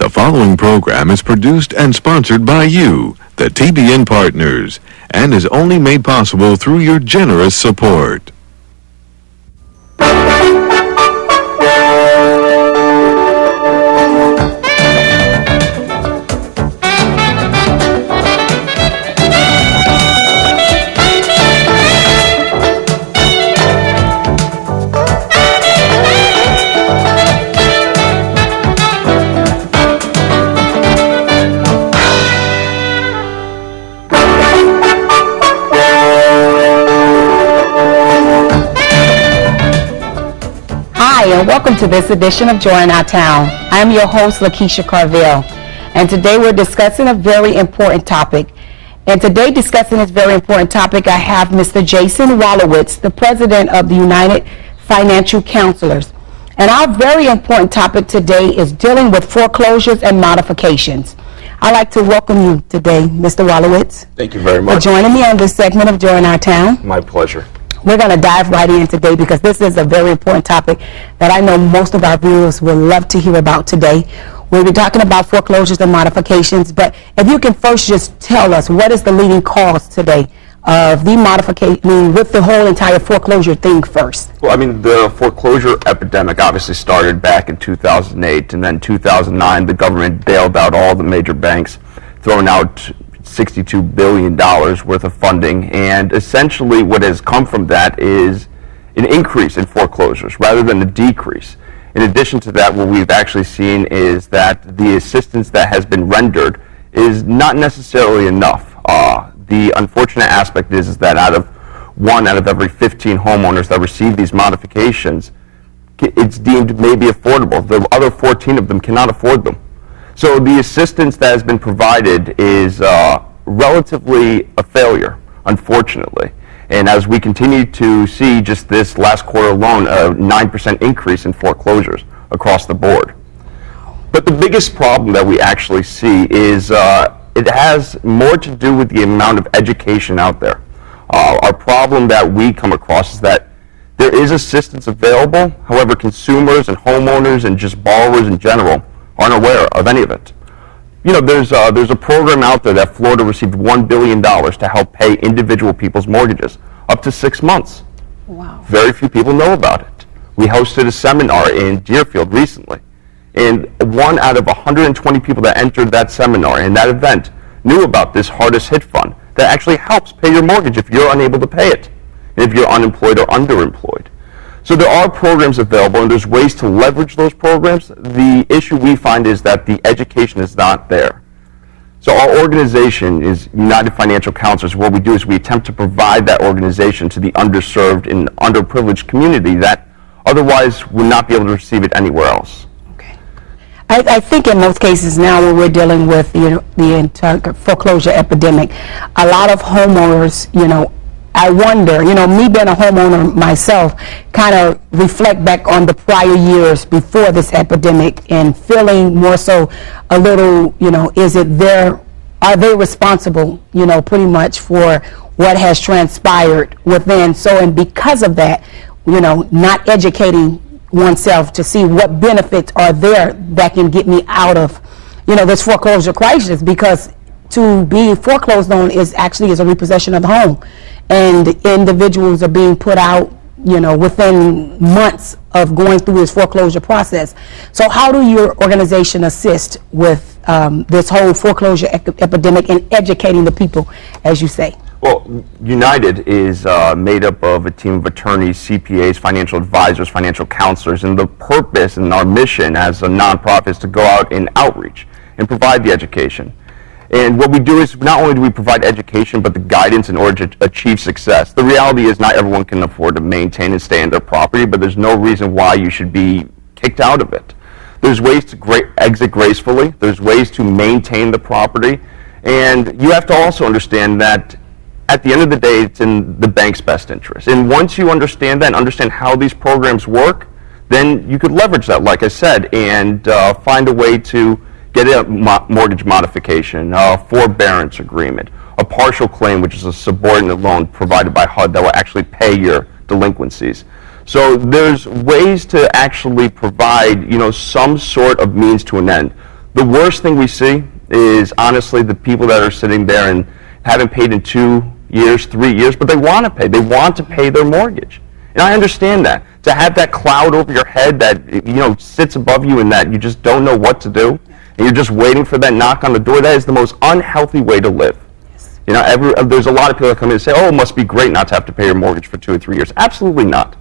The following program is produced and sponsored by you, the TBN partners, and is only made possible through your generous support. And welcome to this edition of Joy in Our Town. I'm your host, Lakeisha Carville, and today we're discussing a very important topic. And today, discussing this very important topic, I have Mr. Jason Walowitz, the president of the United Financial Counselors. And our very important topic today is dealing with foreclosures and modifications. I'd like to welcome you today, Mr. Walowitz. Thank you very much for joining me on this segment of Joy in Our Town. My pleasure. We're going to dive right in today because this is a very important topic that I know most of our viewers will love to hear about today. We'll be talking about foreclosures and modifications, but if you can first just tell us what is the leading cause today of the modification, with the whole entire foreclosure thing first. Well, I mean, the foreclosure epidemic obviously started back in 2008, and then 2009 the government bailed out all the major banks, throwing out $62 billion worth of funding, and essentially what has come from that is an increase in foreclosures rather than a decrease. In addition to that, what we've actually seen is that the assistance that has been rendered is not necessarily enough. The unfortunate aspect is that out of every 15 homeowners that receive these modifications, it's deemed maybe affordable. The other 14 of them cannot afford them. So the assistance that has been provided is relatively a failure, unfortunately. And as we continue to see just this last quarter alone, a 9% increase in foreclosures across the board. But the biggest problem that we actually see is it has more to do with the amount of education out there. Our problem that we come across is that there is assistance available, however, consumers and homeowners and just borrowers in general aren't aware of any of it. You know, there's a program out there that Florida received $1 billion to help pay individual people's mortgages up to 6 months. Wow. Very few people know about it. We hosted a seminar in Deerfield recently, and 1 out of 120 people that entered that seminar and that event knew about this hardest hit fund that actually helps pay your mortgage if you're unable to pay it, and if you're unemployed or underemployed. So there are programs available, and there's ways to leverage those programs. The issue we find is that the education is not there. So our organization is United Financial Counselors. What we do is we attempt to provide that organization to the underserved and underprivileged community that otherwise would not be able to receive it anywhere else. Okay. I think in most cases now when we're dealing with the entire foreclosure epidemic, a lot of homeowners, I wonder, me being a homeowner myself, kind of reflect back on the prior years before this epidemic and feeling more so a little, are they responsible, pretty much for what has transpired within. So, and because of that, not educating oneself to see what benefits are there that can get me out of, this foreclosure crisis, because to be foreclosed on is a repossession of the home. And individuals are being put out, within months of going through this foreclosure process. So how do your organization assist with this whole foreclosure epidemic and educating the people, as you say? Well, United is made up of a team of attorneys, CPAs, financial advisors, financial counselors, and the purpose and our mission as a nonprofit is to go out and outreach and provide the education. And what we do is not only do we provide education, but the guidance in order to achieve success. The reality is not everyone can afford to maintain and stay in their property, but there's no reason why you should be kicked out of it. There's ways to exit gracefully. There's ways to maintain the property. And you have to also understand that at the end of the day, it's in the bank's best interest. And once you understand that and understand how these programs work, then you could leverage that, like I said, and find a way to get a mortgage modification, a forbearance agreement, a partial claim, which is a subordinate loan provided by HUD that will actually pay your delinquencies. So there's ways to actually provide, some sort of means to an end. The worst thing we see is honestly the people that are sitting there and haven't paid in 2 years, 3 years, but they want to pay. They want to pay their mortgage. And I understand that. To have that cloud over your head that, you know, sits above you and that you just don't know what to do, and you're just waiting for that knock on the door, that is the most unhealthy way to live. Yes. You know, there's a lot of people that come in and say, oh, it must be great not to have to pay your mortgage for 2 or 3 years. Absolutely not.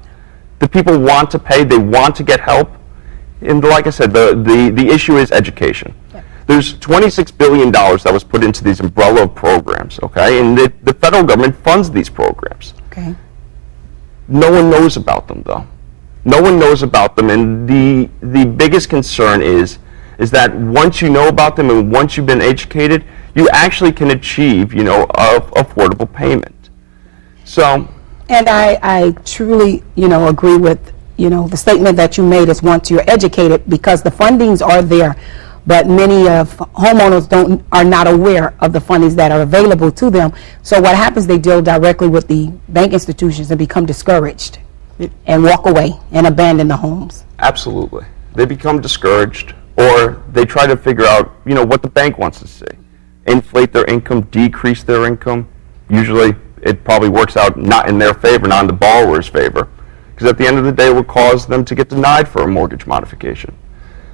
The people want to pay. They want to get help. And like I said, the issue is education. Yeah. There's $26 billion that was put into these umbrella programs, okay? And the federal government funds these programs. Okay. No one knows about them, though. No one knows about them, and the biggest concern is that once you know about them and once you've been educated, you actually can achieve, you know, affordable payment. So. And I truly, you know, agree with, you know, the statement that you made is once you're educated, because the fundings are there, but many of homeowners are not aware of the fundings that are available to them. So what happens, they deal directly with the bank institutions and become discouraged and walk away and abandon the homes. Absolutely. They become discouraged, or they try to figure out, you know, what the bank wants to see. Inflate their income, decrease their income. Usually it probably works out not in their favor, not in the borrower's favor, because at the end of the day it will cause them to get denied for a mortgage modification.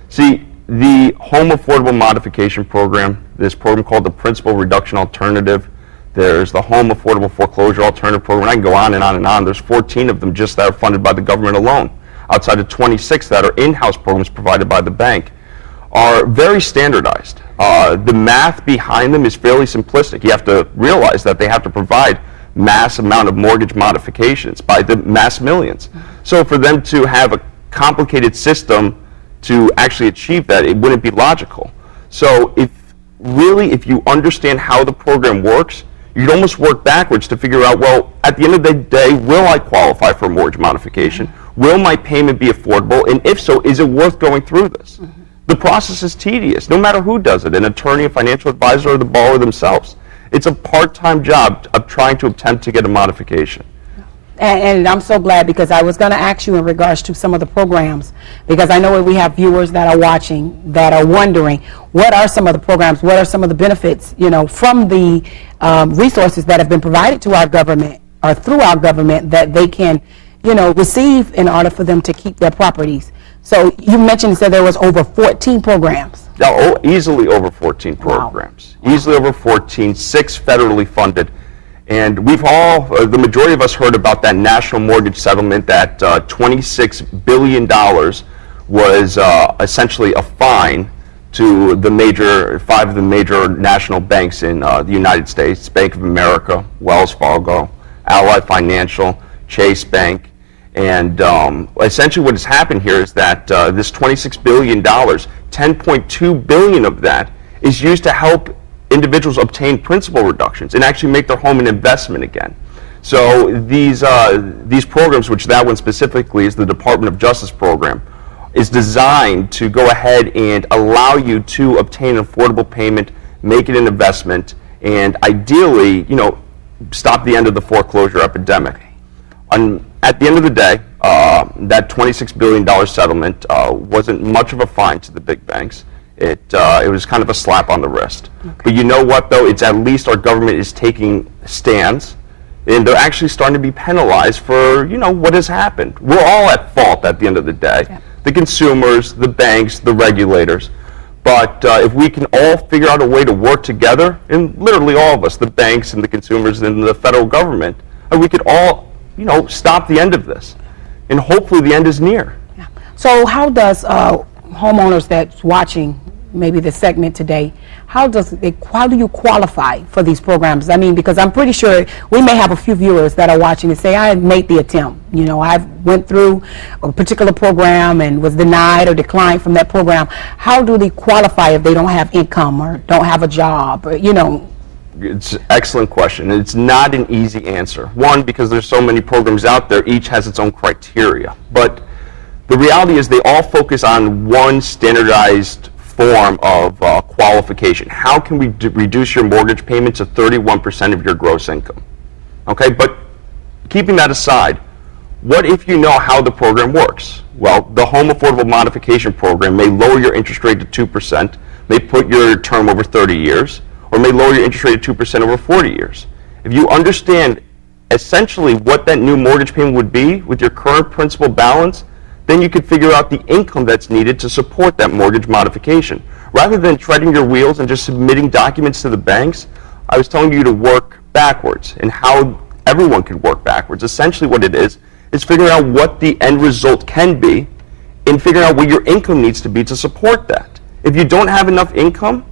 See, the Home Affordable Modification Program, this program called the Principal Reduction Alternative, there's the Home Affordable Foreclosure Alternative Program, I can go on and on and on. There's 14 of them just that are funded by the government alone, outside of 26 that are in-house programs provided by the bank, are very standardized. The math behind them is fairly simplistic. You have to realize that they have to provide mass amount of mortgage modifications by the mass millions. So for them to have a complicated system to actually achieve that, it wouldn't be logical. So if you understand how the program works, you'd almost work backwards to figure out, well, at the end of the day, will I qualify for a mortgage modification? Will my payment be affordable? And if so, is it worth going through this? The process is tedious, no matter who does it, an attorney, a financial advisor, or the borrower themselves. It's a part-time job of trying to attempt to get a modification. And I'm so glad, because I was going to ask you in regards to some of the programs, because I know we have viewers that are watching that are wondering, what are some of the programs, what are some of the benefits, you know, from the resources that have been provided to our government or through our government that they can, you know, receive in order for them to keep their properties. So you mentioned and said there was over 14 programs. Oh, easily over 14 programs. Wow. Easily over 14, 6 federally funded. And we've all, the majority of us heard about that national mortgage settlement, that $26 billion was essentially a fine to the 5 of the major national banks in the United States: Bank of America, Wells Fargo, Ally Financial, Chase Bank. And essentially what has happened here is that this $26 billion, $10.2 billion of that is used to help individuals obtain principal reductions and actually make their home an investment again. So these programs, which that one specifically is the Department of Justice program, is designed to go ahead and allow you to obtain an affordable payment, make it an investment, and ideally, you know, stop the end of the foreclosure epidemic. At the end of the day, that $26 billion settlement wasn't much of a fine to the big banks. It was kind of a slap on the wrist. Okay. But you know what, though? It's at least our government is taking stands, and they're actually starting to be penalized for, you know, what has happened. We're all at fault at the end of the day. Yeah. The consumers, the banks, the regulators. But if we can all figure out a way to work together, and literally all of us, the banks and the consumers and the federal government, we could all, you know, stop the end of this. And hopefully the end is near. Yeah. So how does homeowners that's watching maybe this segment today, how do you qualify for these programs? I mean, because I'm pretty sure we may have a few viewers that are watching and say, I made the attempt. You know, I went through a particular program and was denied or declined from that program. How do they qualify if they don't have income or don't have a job, or, you know? It's an excellent question. It's not an easy answer. One, because there's so many programs out there, each has its own criteria. But the reality is they all focus on one standardized form of qualification. How can we reduce your mortgage payment to 31% of your gross income? Okay, but keeping that aside, what if you know how the program works? Well, the Home Affordable Modification Program may lower your interest rate to 2%, may put your term over 30 years, or may lower your interest rate to 2% over 40 years. If you understand essentially what that new mortgage payment would be with your current principal balance, then you could figure out the income that's needed to support that mortgage modification. Rather than treading your wheels and just submitting documents to the banks, I was telling you to work backwards and how everyone can work backwards. Essentially what it is figuring out what the end result can be and figuring out what your income needs to be to support that. If you don't have enough income,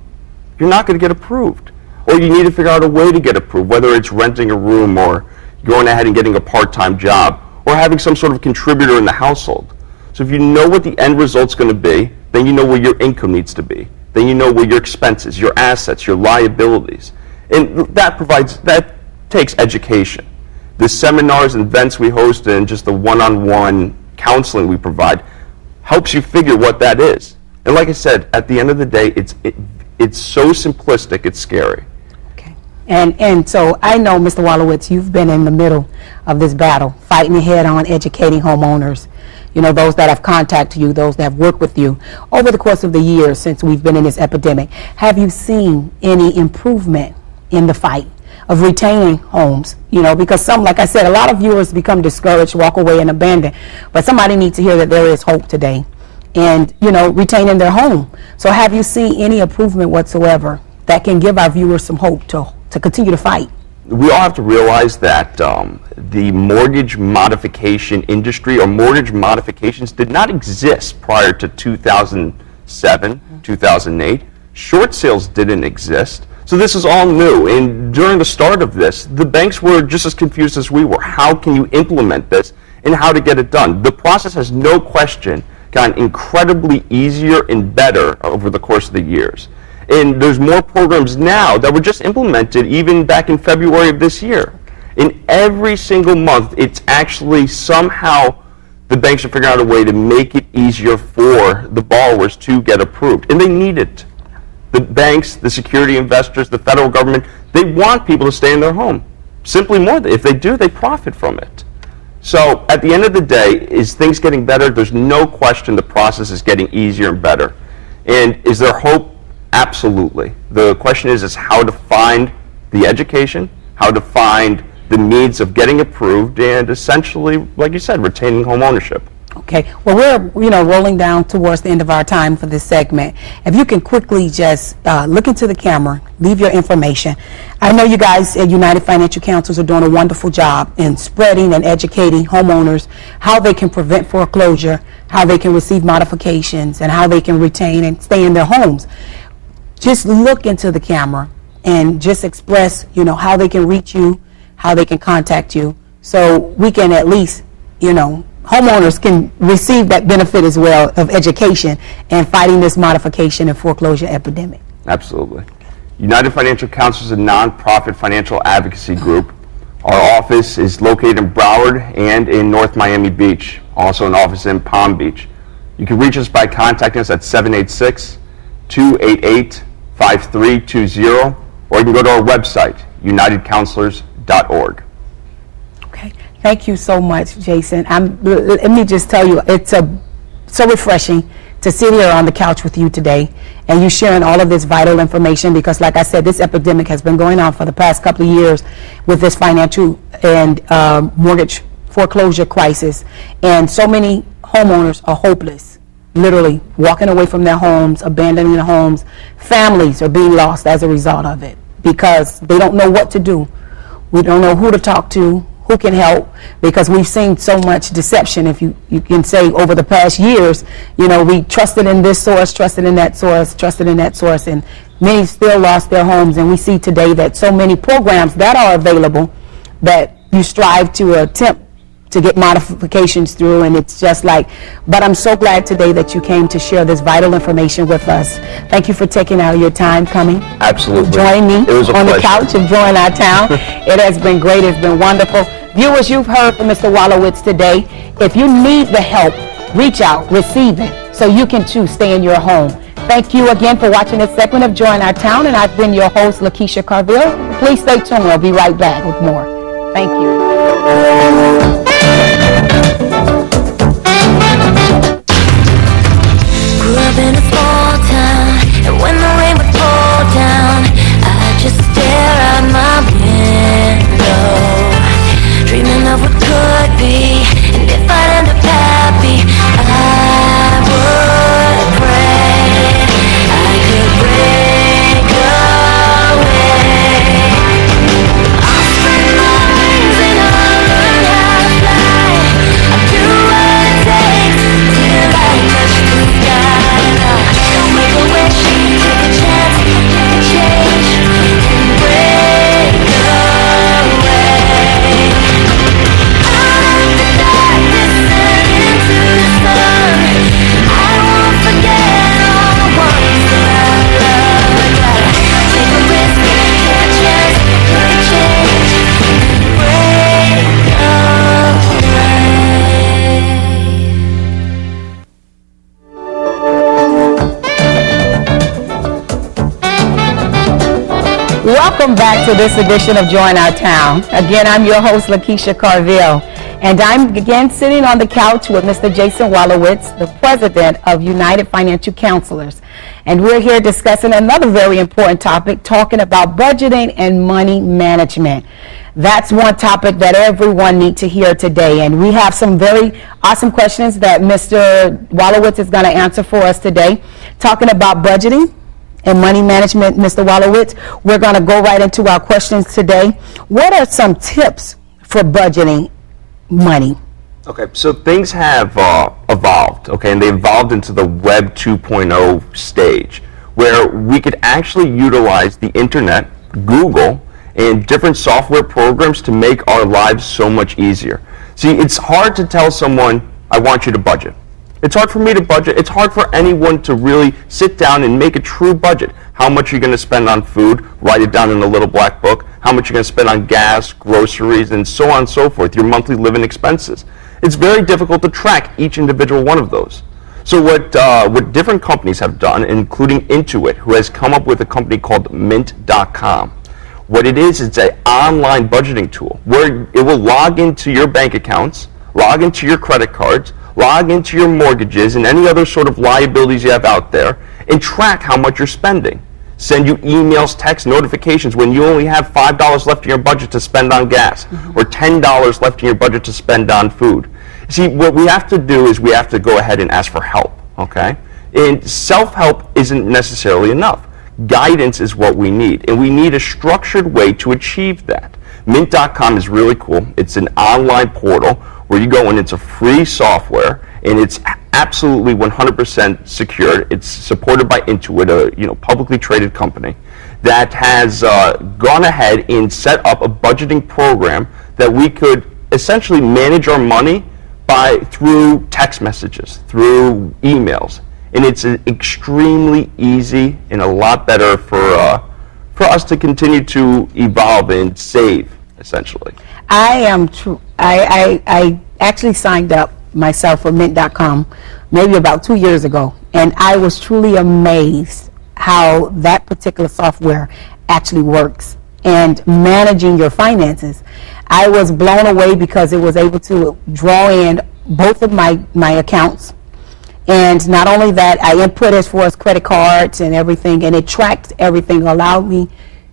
you're not going to get approved. Or you need to figure out a way to get approved, whether it's renting a room or going ahead and getting a part-time job or having some sort of contributor in the household. So if you know what the end result's going to be, then you know where your income needs to be. Then you know where your expenses, your assets, your liabilities. And that takes education. The seminars and events we host and just the one-on-one counseling we provide helps you figure what that is. And like I said, at the end of the day, it's so simplistic, it's scary. Okay. And so I know, Mr. Walowitz, you've been in the middle of this battle, fighting head on, educating homeowners, those that have contacted you, those that have worked with you over the course of the years since we've been in this epidemic. Have you seen any improvement in the fight of retaining homes? Because like I said, a lot of viewers become discouraged, walk away and abandon. But somebody needs to hear that there is hope today and, retaining their home. So have you seen any improvement whatsoever that can give our viewers some hope to continue to fight? We all have to realize that the mortgage modification industry or mortgage modifications did not exist prior to 2007, 2008. Short sales didn't exist. So this is all new. And during the start of this, the banks were just as confused as we were. How can you implement this and how to get it done? The process has no question gotten incredibly easier and better over the course of the years. And there's more programs now that were just implemented even back in February of this year. In every single month, it's actually somehow the banks are figuring out a way to make it easier for the borrowers to get approved. And they need it. The banks, the security investors, the federal government, they want people to stay in their home. Simply more, if they do, they profit from it. So at the end of the day, is things getting better? There's no question the process is getting easier and better. And is there hope? Absolutely. The question is how to find the education, how to find the means of getting approved, and essentially, like you said, retaining home ownership. Okay. Well, we're rolling down towards the end of our time for this segment. If you can quickly just look into the camera, leave your information. I know you guys at United Financial Counsels are doing a wonderful job in spreading and educating homeowners how they can prevent foreclosure, how they can receive modifications, and how they can retain and stay in their homes. Just look into the camera and just express, how they can reach you, how they can contact you, so we can at least, homeowners can receive that benefit as well of education and fighting this modification and foreclosure epidemic. Absolutely. United Financial Counsels is a nonprofit financial advocacy group. Our office is located in Broward and in North Miami Beach, also an office in Palm Beach. You can reach us by contacting us at 786-288-5320, or you can go to our website, unitedcounselors.org. Thank you so much, Jason. Let me just tell you, it's so refreshing to sit here on the couch with you today and you sharing all of this vital information, because like I said, this epidemic has been going on for the past couple of years with this financial and mortgage foreclosure crisis. And so many homeowners are hopeless, literally walking away from their homes, abandoning their homes. Families are being lost as a result of it because they don't know what to do. We don't know who to talk to, who can help, because we've seen so much deception, if you can say, over the past years. We trusted in this source, trusted in that source, trusted in that source, and many still lost their homes. And we see today that so many programs that are available that you strive to attempt to get modifications through, and it's just like, but I'm so glad today that you came to share this vital information with us. Thank you for taking out your time coming. Absolutely. Join me on the couch and join our town. It has been great. It's been wonderful. Viewers, you've heard from Mr. Walowitz today. If you need the help, reach out, receive it, so you can too stay in your home. Thank you again for watching this segment of Join Our Town, and I've been your host, Lakeisha Carville. Please stay tuned. I'll be right back with more. Thank you. Grew up in a small town, and when Welcome back to this edition of Join Our Town. Again, I'm your host, Lakeisha Carville, and I'm again sitting on the couch with Mr. Jason Walowitz, the president of United Financial Counselors. And we're here discussing another very important topic, talking about budgeting and money management. That's one topic that everyone needs to hear today. And we have some very awesome questions that Mr. Walowitz is going to answer for us today, talking about budgeting and money management. Mr. Walowitz, we're going to go right into our questions today. What are some tips for budgeting money? Okay, so things have evolved, okay, and they evolved into the Web 2.0 stage, where we could actually utilize the internet, Google, and different software programs to make our lives so much easier. See, it's hard to tell someone, I want you to budget. It's hard for me to budget. It's hard for anyone to really sit down and make a true budget. How much you're going to spend on food, write it down in a little black book. How much you're going to spend on gas, groceries, and so on and so forth, your monthly living expenses. It's very difficult to track each individual one of those. So what different companies have done, including Intuit, who has come up with a company called Mint.com. What it is, it's an online budgeting tool where it will log into your bank accounts, log into your credit cards, log into your mortgages and any other sort of liabilities you have out there, and track how much you're spending. Send you emails, text, notifications when you only have $5 left in your budget to spend on gas, or $10 left in your budget to spend on food. See, what we have to do is we have to go ahead and ask for help, okay? And self-help isn't necessarily enough. Guidance is what we need, and we need a structured way to achieve that. Mint.com is really cool. It's an online portal where you go in, it's a free software, and it's absolutely 100% secure. It's supported by Intuit, a publicly traded company that has gone ahead and set up a budgeting program that we could essentially manage our money through text messages, through emails. And it's extremely easy and a lot better for us to continue to evolve and save, essentially. I actually signed up myself for Mint.com maybe about 2 years ago, and I was truly amazed how that particular software actually works and managing your finances. I was blown away because it was able to draw in both of my accounts. And not only that, I input as far as credit cards and everything, and it tracked everything, allowed me,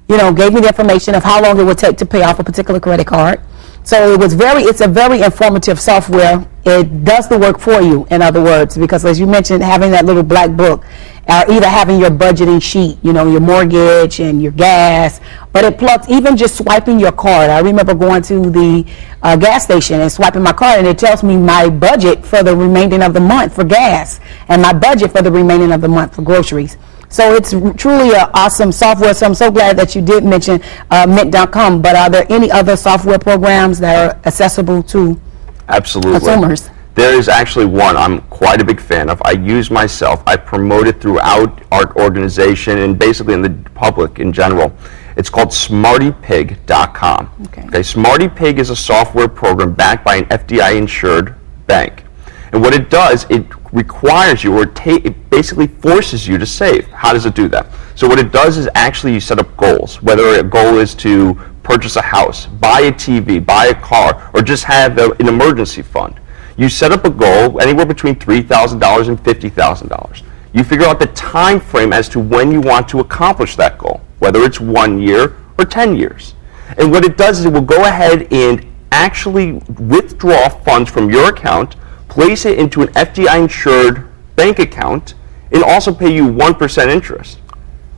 gave me the information of how long it would take to pay off a particular credit card. So it's a very informative software. It does the work for you, in other words, because as you mentioned, having that little black book, or either having your budgeting sheet, your mortgage and your gas, but it plugs, even just swiping your card. I remember going to the gas station and swiping my card, and it tells me my budget for the remaining of the month for gas and my budget for the remaining of the month for groceries. So it's truly an awesome software. So I'm so glad that you did mention Mint.com. But are there any other software programs that are accessible to consumers? There is actually one I'm quite a big fan of. I use myself. I promote it throughout our organization and basically in the public in general. It's called SmartyPig.com. Okay, SmartyPig is a software program backed by an FDI-insured bank. And what it does, it requires you, or it basically forces you to save. How does it do that? So what it does is actually you set up goals, whether a goal is to purchase a house, buy a TV, buy a car, or just have an emergency fund. You set up a goal anywhere between $3,000 and $50,000. You figure out the time frame as to when you want to accomplish that goal, whether it's 1 year or 10 years. And what it does is it will go ahead and actually withdraw funds from your account, place it into an FDI-insured bank account, and also pay you 1% interest.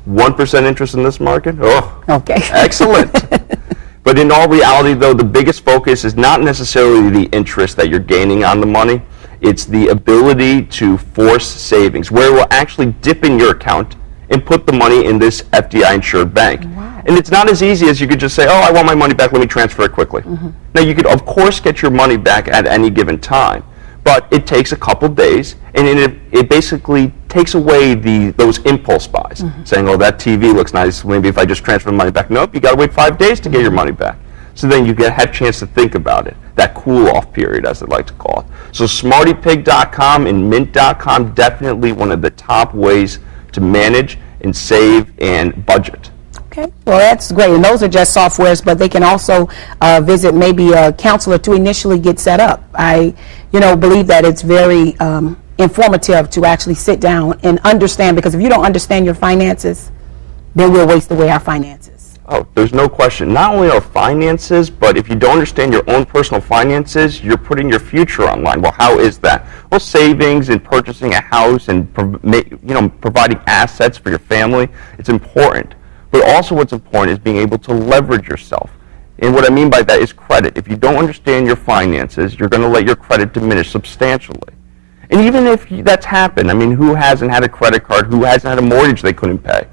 1% interest in this market? Oh, okay. Excellent. But in all reality, though, the biggest focus is not necessarily the interest that you're gaining on the money. It's the ability to force savings, where it will actually dip in your account and put the money in this FDI-insured bank. Wow. And it's not as easy as you could just say, oh, I want my money back, let me transfer it quickly. Now, you could, of course, get your money back at any given time. But it takes a couple days, and it basically takes away those impulse buys, saying, oh, that TV looks nice, maybe if I just transfer the money back. Nope, you got to wait 5 days to get your money back. So then you have a chance to think about it, that cool-off period, as they like to call it. So SmartyPig.com and Mint.com, definitely one of the top ways to manage and save and budget. Okay, well, that's great. And those are just softwares, but they can also visit maybe a counselor to initially get set up. I, believe that it's very informative to actually sit down and understand, because if you don't understand your finances, then we'll waste away our finances. Oh, there's no question. Not only our finances, but if you don't understand your own personal finances, you're putting your future on line. Well, how is that? Well, savings and purchasing a house and providing assets for your family, it's important. But also what's important is being able to leverage yourself. And what I mean by that is credit. If you don't understand your finances, you're going to let your credit diminish substantially. And even if that's happened, I mean, who hasn't had a credit card, who hasn't had a mortgage they couldn't pay?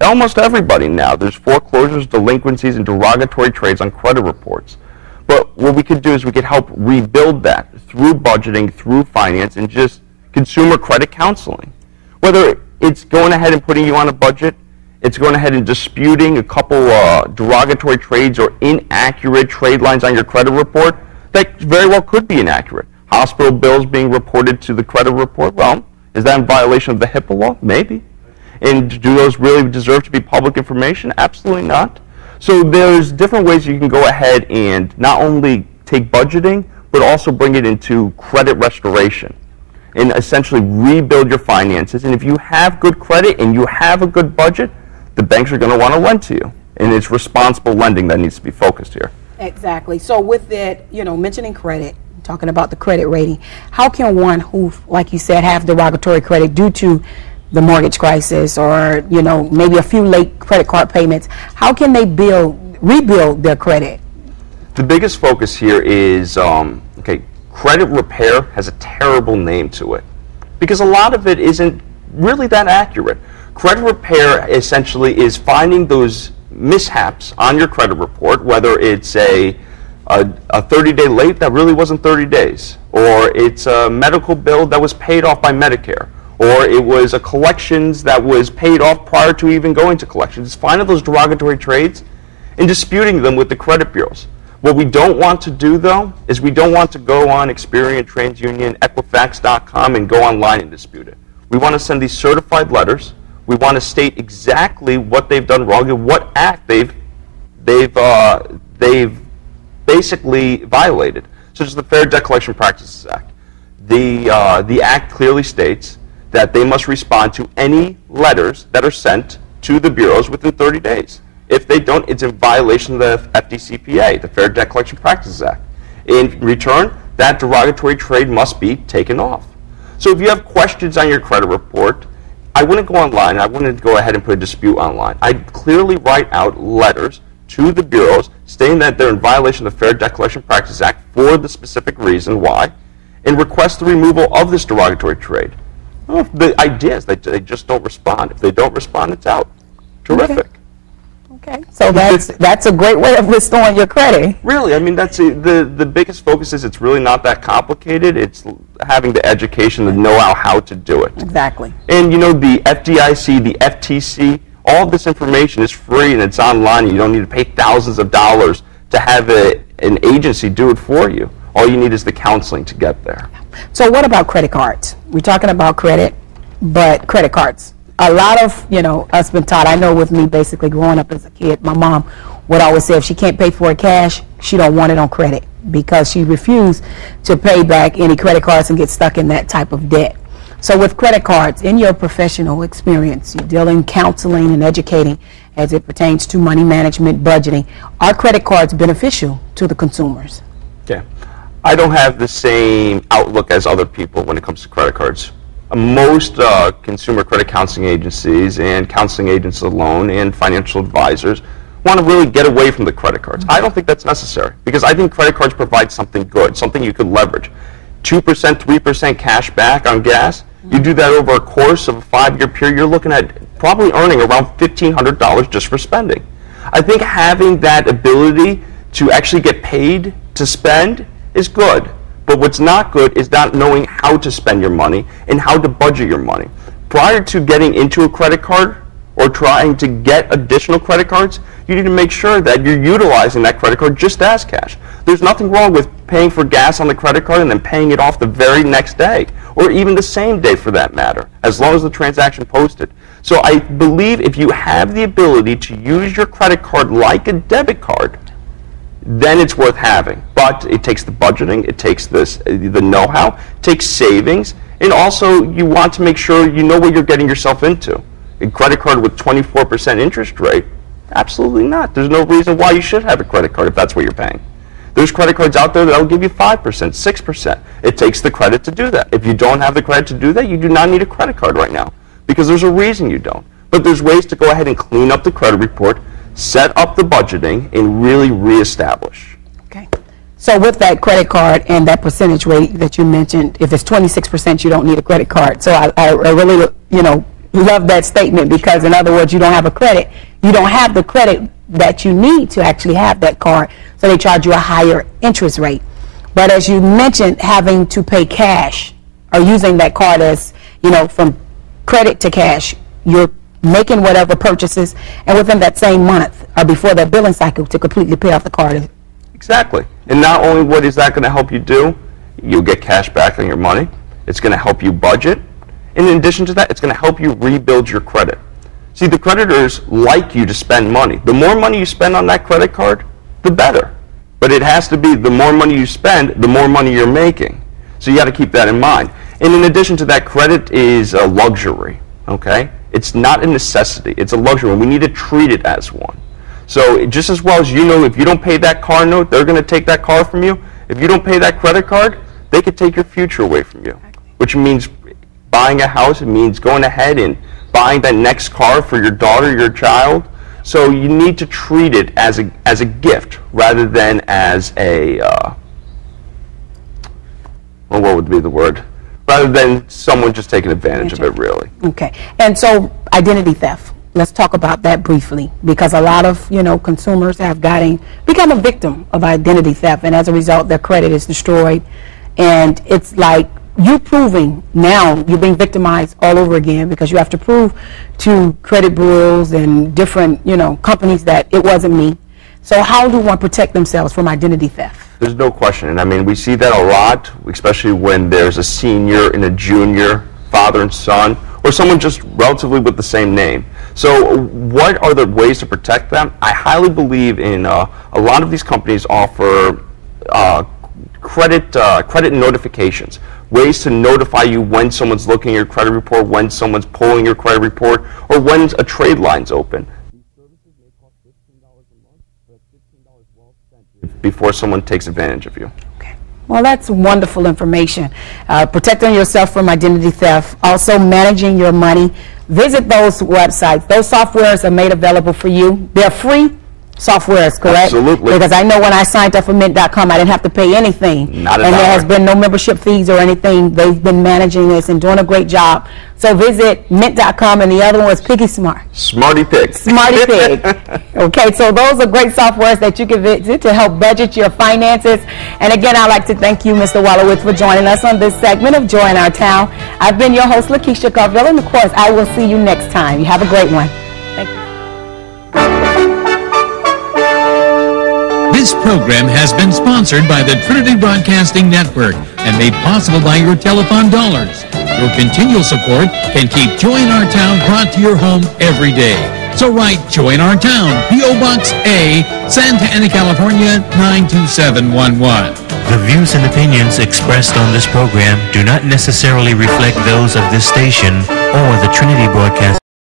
Almost everybody now. There's foreclosures, delinquencies, and derogatory trades on credit reports. But what we could do is we could help rebuild that through budgeting, through finance, and just consumer credit counseling. Whether it's going ahead and putting you on a budget, it's going ahead and disputing a couple derogatory trades or inaccurate trade lines on your credit report, that very well could be inaccurate. Hospital bills being reported to the credit report, well, is that in violation of the HIPAA law? Maybe. And do those really deserve to be public information? Absolutely not. So there's different ways you can go ahead and not only take budgeting, but also bring it into credit restoration and essentially rebuild your finances. And if you have good credit and you have a good budget, the banks are going to want to lend to you. And it's responsible lending that needs to be focused here. Exactly. So with that, mentioning credit, talking about the credit rating, how can one who, like you said, have derogatory credit due to the mortgage crisis or, maybe a few late credit card payments, how can they rebuild their credit? The biggest focus here is, credit repair has a terrible name to it because a lot of it isn't really that accurate. Credit repair essentially is finding those mishaps on your credit report, whether it's a 30-day late that really wasn't 30 days, or it's a medical bill that was paid off by Medicare, or it was a collections that was paid off prior to even going to collections. It's finding those derogatory trades and disputing them with the credit bureaus. What we don't want to do, though, is we don't want to go on Experian, TransUnion, Equifax.com and go online and dispute it. We want to send these certified letters. We want to state exactly what they've done wrong and what act they've basically violated, such as the Fair Debt Collection Practices Act. The act clearly states that they must respond to any letters that are sent to the bureaus within 30 days. If they don't, it's in violation of the FDCPA, the Fair Debt Collection Practices Act. In return, that derogatory trade must be taken off. So if you have questions on your credit report, I wouldn't go online. I wouldn't go ahead and put a dispute online. I'd clearly write out letters to the bureaus stating that they're in violation of the Fair Debt Collection Practices Act for the specific reason why, and request the removal of this derogatory trade. Well, the idea is they just don't respond. If they don't respond, it's out. Terrific. Okay. So that's a great way of restoring your credit. Really, I mean, that's the biggest focus is it's really not that complicated. It's having the education, the know-how how to do it. Exactly. And the FDIC, the FTC, all of this information is free and it's online. You don't need to pay thousands of dollars to have an agency do it for you. All you need is the counseling to get there. So what about credit cards? We're talking about credit, but credit cards. A lot of, us been taught, I know with me basically growing up as a kid, my mom would always say if she can't pay for it cash, she don't want it on credit because she refused to pay back any credit cards and get stuck in that type of debt. So with credit cards, in your professional experience, you're dealing counseling and educating as it pertains to money management, budgeting. Are credit cards beneficial to the consumers? Yeah. I don't have the same outlook as other people when it comes to credit cards. Most consumer credit counseling agencies and counseling agents alone and financial advisors want to really get away from the credit cards. I don't think that's necessary because I think credit cards provide something good, something you could leverage. 2%, 3% cash back on gas. You do that over a course of a 5-year period, you're looking at probably earning around $1,500 just for spending. I think having that ability to actually get paid to spend is good. But what's not good is not knowing how to spend your money and how to budget your money. Prior to getting into a credit card, or trying to get additional credit cards, you need to make sure that you're utilizing that credit card just as cash. There's nothing wrong with paying for gas on the credit card and then paying it off the very next day, or even the same day for that matter, as long as the transaction posted. So I believe if you have the ability to use your credit card like a debit card, then it's worth having. But it takes the budgeting, it takes the know-how, it takes savings, and also you want to make sure you know what you're getting yourself into. A credit card with 24% interest rate? Absolutely not. There's no reason why you should have a credit card if that's what you're paying. There's credit cards out there that will give you 5%, 6%. It takes the credit to do that. If you don't have the credit to do that, you do not need a credit card right now, because there's a reason you don't. But there's ways to go ahead and clean up the credit report, set up the budgeting, and really reestablish. Okay. So with that credit card and that percentage rate that you mentioned, if it's 26%, you don't need a credit card. So I really, love that statement, because in other words, you don't have a credit. You don't have the credit that you need to actually have that card, so they charge you a higher interest rate. But as you mentioned, having to pay cash or using that card as, from credit to cash, you're making whatever purchases, and within that same month or before that billing cycle to completely pay off the card. Exactly. And not only what is that going to help you do, you'll get cash back on your money. It's going to help you budget. And in addition to that, it's going to help you rebuild your credit. See, the creditors like you to spend money. The more money you spend on that credit card, the better. But it has to be the more money you spend, the more money you're making. So you got to keep that in mind. And in addition to that, credit is a luxury, okay? It's not a necessity. It's a luxury, and we need to treat it as one. So just as well as if you don't pay that car note, they're going to take that car from you. If you don't pay that credit card, they could take your future away from you, which means buying a house. It means going ahead and buying that next car for your daughter, your child. So you need to treat it as a gift rather than as a, what would be the word? Rather than someone just taking advantage of it, really. Okay. And so identity theft. Let's talk about that briefly, because a lot of, consumers have become a victim of identity theft, and as a result, their credit is destroyed. And it's like you're proving now you're being victimized all over again, because you have to prove to credit bureaus and different, companies that it wasn't me. So how do one protect themselves from identity theft? There's no question. And I mean, we see that a lot, especially when there's a senior and a junior, father and son, or someone just relatively with the same name. So what are the ways to protect them? I highly believe in a lot of these companies offer credit notifications, ways to notify you when someone's looking at your credit report, when someone's pulling your credit report, or when a trade line's open. These services may cost $15 a month, but $15 well spent before someone takes advantage of you. Well, that's wonderful information. Protecting yourself from identity theft, also managing your money. Visit those websites. Those softwares are made available for you. They're free softwares, correct? Absolutely. Because I know when I signed up for Mint.com, I didn't have to pay anything. Not at all. And there has been no membership fees or anything. They've been managing this and doing a great job. So visit Mint.com, and the other one was Piggy Smart. Smarty Pig. Smarty Pig. Okay, so those are great softwares that you can visit to help budget your finances. And again, I'd like to thank you, Mr. Walowitz, for joining us on this segment of Joy in Our Town. I've been your host, Lakeisha Carville, and of course, I will see you next time. You have a great one. Thank you. This program has been sponsored by the Trinity Broadcasting Network and made possible by your telephone dollars. Your continual support can keep Joy in Our Town brought to your home every day. So write Joy in Our Town, P.O. Box A, Santa Ana, California, 92711. The views and opinions expressed on this program do not necessarily reflect those of this station or the Trinity Broadcasting